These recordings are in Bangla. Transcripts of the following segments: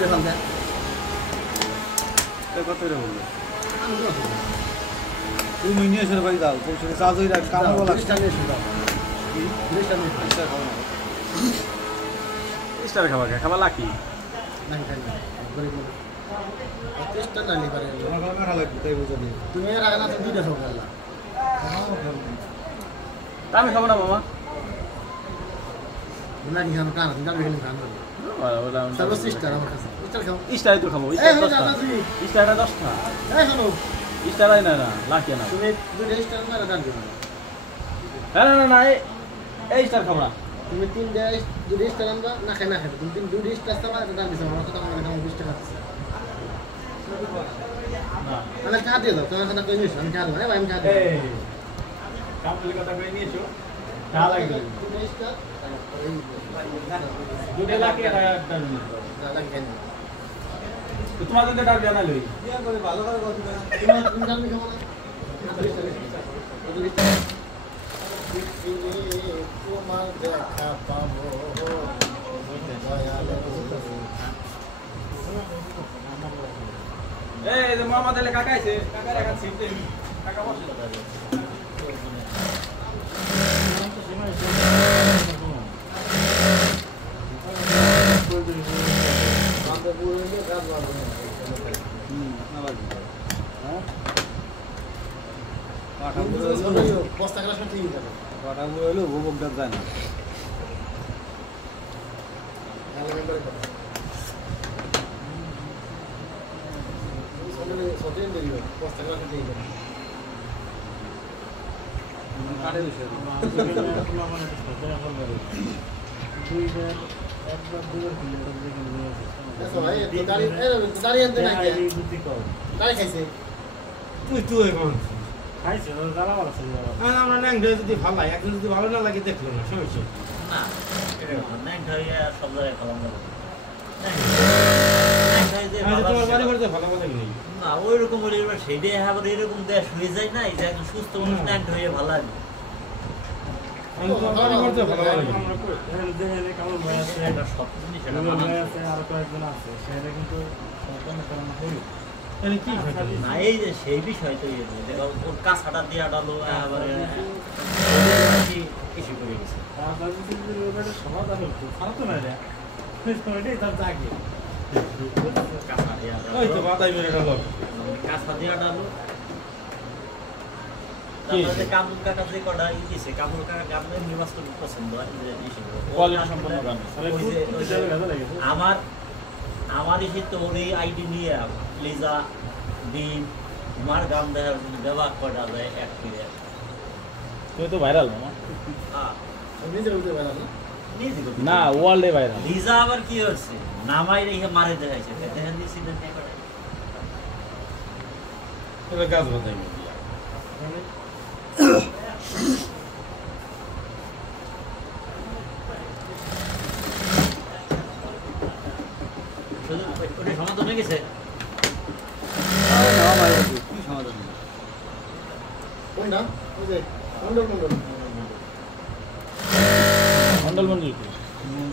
করে ফেলতে কত করে বলবে তুমি নিয়ে এসে বাড়ি দাও পৌঁছে চার্জ হয়ে যায় কামার বলা স্টার খাবার খাবার লাকি তুমি এর আগে না তো দুইটা সব খেলা আমি খাবো না মামা না কি খানো কানা তুমি খেলে খানো সর্বোচ্চ স্টার আমার কাছে স্টার খাও স্টারই তো খাবো স্টারটা 10টা এই শোনো স্টারই না লাকি না তুমি দুইটা স্টার মারা দান দিও না এই স্টার খাবো না তুমি দুইটা স্টার আনবা না খাই না খাই তুমি দুইটা স্টার চাবা এটা দান দিছো আমার কথা আমার দাম 20 টাকা আছে না আমি কাট দিয়ে দাও তোমার কথা কই নিছ আমি কাট মানে আমি কাট দিই কাপড়ের কথা কই নিয়েছো তা লাগবে দুইটা স্টার দুটো লাকি টাকা দাম না লাগে না তোমাদের তো টাকা জানা লই কি করে ভালো করে কথা তুমি জানবি খাবো না তোমার দেখা পাবো এই যে মোহাম্মদ আলী কাকা আছে কাকা রাখা সিটে কাকা বসে বস্তা ক্লাস ঠিক আছে কটা হলো ভোগ ডাক যায় না বস্তা ক্লাস ঠিক আছে কাটে দিছে আমরা ন্যাংটা যদি ভালো লাগে একজন যদি ভালো না লাগে দেখলো না সমস্যা না ন্যাংটা হয়ে সব জায়গায় খাওয়া যাবে তোমার বাড়ি করতে ভালো লাগে না ওই রকম হলে এবার সেইটাই আবার এরকম দেশ হয়ে যায় না এই যে একজন সুস্থ মানুষ ন্যাংটা হয়ে ভালো লাগে তোমার বাড়ি করতে ভালো লাগে এটা সব জিনিস এটা কি না এই যে সেই বিষয় তো ওর কাছাটা দিয়ে আটালো আবার কিছু করে গেছে কাছা দিয়ে আটালো তারপরে কামরুল কাকা যে কটা দিয়েছে কামরুল কাকা গান এমনি বাস্তবিক পছন্দ আমার এসে তো ওর এই আইডি নিয়ে লিজা ডিম আমার গান দেওয়ার দেওয়া কটা যায় এক ফিরে তুমি তো ভাইরাল মামা না ওয়ার্ল্ডে ভাইরাল লিজা আবার কি হচ্ছে নামাই রেখে মারে দেখাইছে দেখেন দিছি না এটা গাছ বাতাই সমাধান হয়ে গেছে কি সমাধান কোনটা ওই যে মন্ডল মন্ডল মন্ডল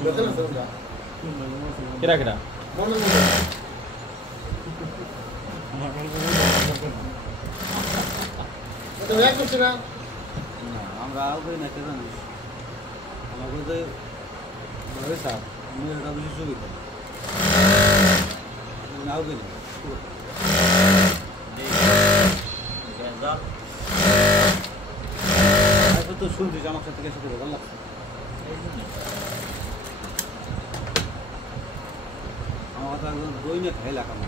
বেতন আছে কোনটা কেরা কেরা মন্ডল এটা এক করছে না আমরা আও করি না কেন আমাকে তো ভাবে স্যার আমি এটা বেশি সুবিধা নাও করি তো শুনছিস আমার সাথে কেসে করে ভালো লাগছে আমার কথা একদম দই নিয়ে খাই লাগানো